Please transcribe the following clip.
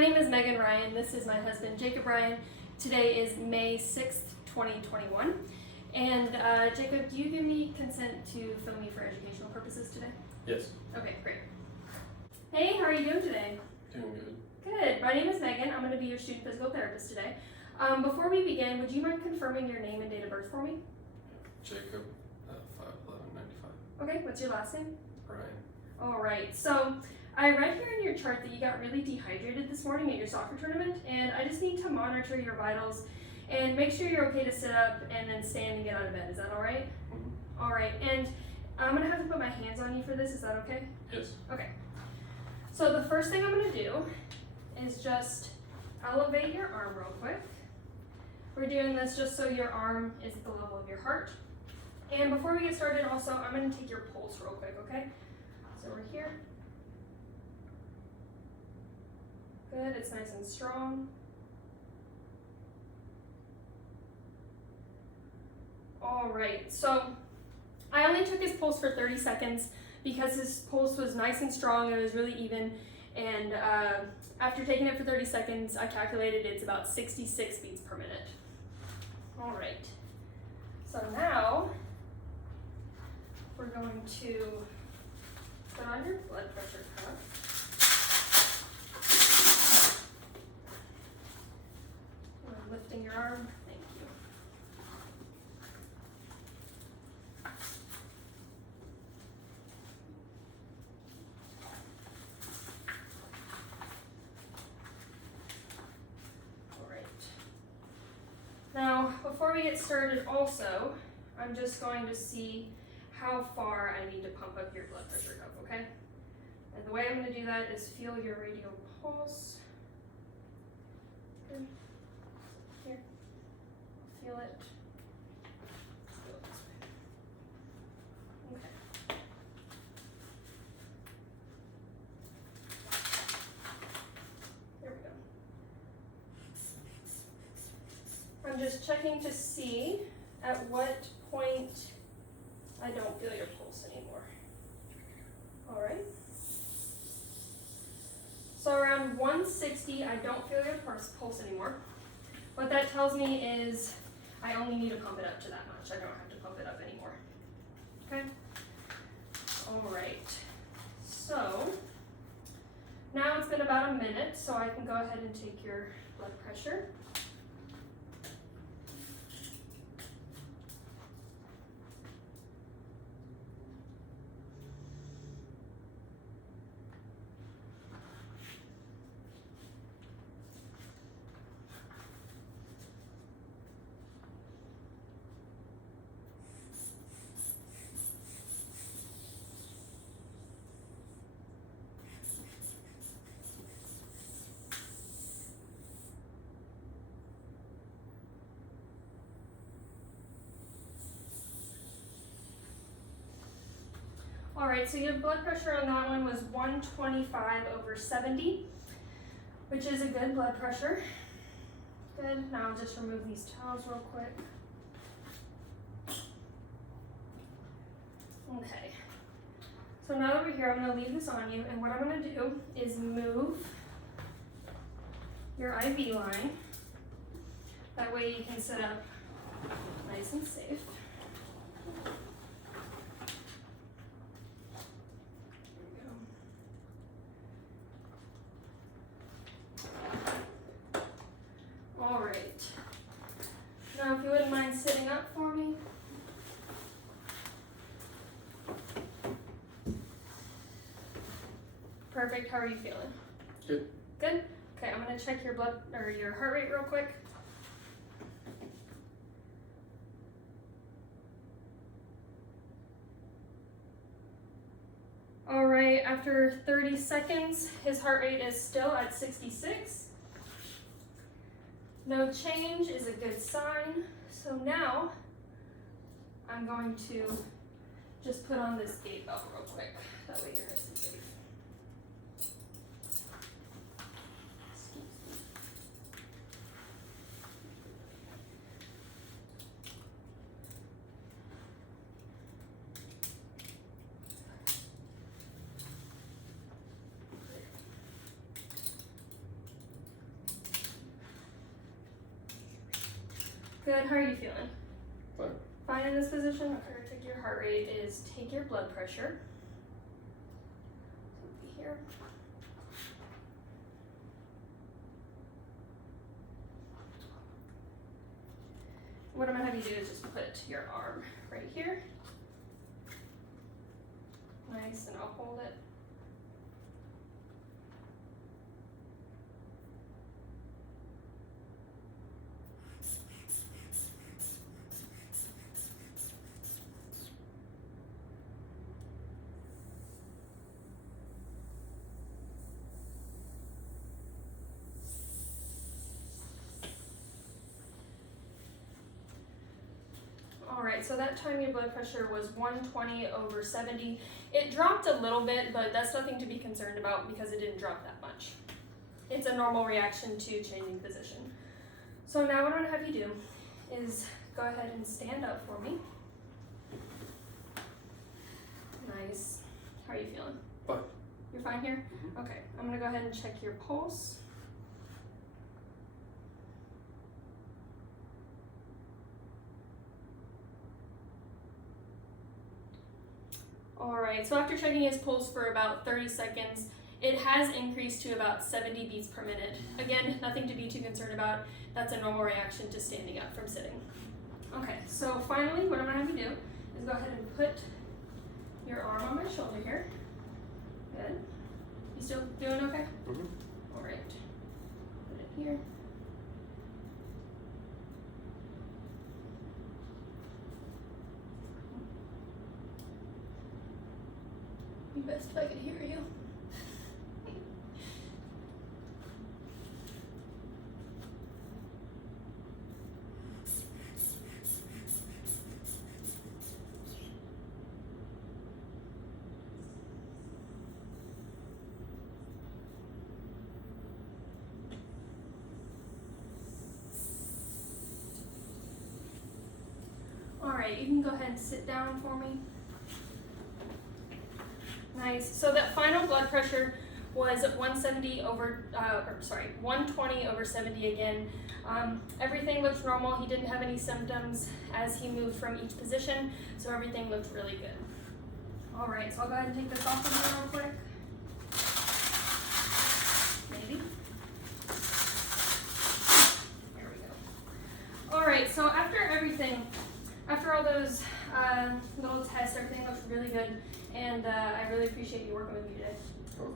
name is Megan Ryan. This is my husband, Jacob Ryan. Today is May 6th, 2021. And Jacob, do you give me consent to film me for educational purposes today? Yes. Okay, great. Hey, how are you doing today? Doing good. Good. My name is Megan. I'm going to be your student physical therapist today. Before we begin, would you mind confirming your name and date of birth for me? Jacob, 5'11", 95. Okay, what's your last name? Ryan. All right, so I read here in your chart that you got really dehydrated this morning at your soccer tournament, and I just need to monitor your vitals and make sure you're okay to sit up and then stand and get out of bed. Is that all right? Mm-hmm. All right, and I'm gonna have to put my hands on you for this. Is that okay? Yes. Okay. So the first thing I'm gonna do is just elevate your arm real quick. We're doing this just so your arm is at the level of your heart. And before we get started also, I'm gonna take your pulse real quick, okay? So we're here. Good, it's nice and strong. All right, so I only took his pulse for 30 seconds because his pulse was nice and strong, it was really even, and after taking it for 30 seconds, I calculated it's about 66 beats per minute. All right, so now we're going to put on your blood pressure cuff. I'm lifting your arm. Thank you. All right. Now, before we get started also, I'm just going to see how far I need to pump up your blood pressure cuff, okay? And the way I'm going to do that is feel your radial pulse. Good. Here. Feel it. Feel it this way. Okay. There we go. I'm just checking to see at what point I don't feel your pulse anymore. All right. So around 160, I don't feel your pulse anymore. What that tells me is I only need to pump it up to that much. I don't have to pump it up anymore. Okay? All right. So now it's been about a minute, so I can go ahead and take your blood pressure. All right, so your blood pressure on that one was 125/70, which is a good blood pressure. Good, now I'll just remove these towels real quick. Okay, so now that we're here, I'm gonna leave this on you, and what I'm gonna do is move your IV line. That way you can sit up nice and safe. All right. Now, if you wouldn't mind sitting up for me. Perfect. How are you feeling? Good. Good? Okay, I'm going to check your blood or your heart rate real quick. All right, after 30 seconds, his heart rate is still at 66. No change is a good sign. So now I'm going to just put on this gait belt real quick. That way you're nice and safe. Good. How are you feeling? Fine. Fine in this position? Okay. Take your heart rate is take your blood pressure. Be here. What I'm gonna have you do is just put your arm right here. Nice, and I'll hold it. Alright, so that time your blood pressure was 120/70. It dropped a little bit, but that's nothing to be concerned about because it didn't drop that much. It's a normal reaction to changing position. So now what I'm going to have you do is go ahead and stand up for me. Nice. How are you feeling? Fine. You're fine here? Mhm. Okay, I'm going to go ahead and check your pulse. Alright, so after checking his pulse for about 30 seconds, it has increased to about 70 beats per minute. Again, nothing to be too concerned about. That's a normal reaction to standing up from sitting. Okay, so finally, what I'm going to have you do is go ahead and put your arm on my shoulder here. Good. You still doing okay? Mm-hmm. Alright. Put it here. Be best if I could hear you. Alright, you can go ahead and sit down for me. Nice. So that final blood pressure was 120/70 again. Everything looked normal. He didn't have any symptoms as he moved from each position, so everything looked really good. All right, so I'll go ahead and take this off of you real quick. Maybe. There we go. All right, so after all those little tests, everything looks really good. And I really appreciate you working with me today. Oh.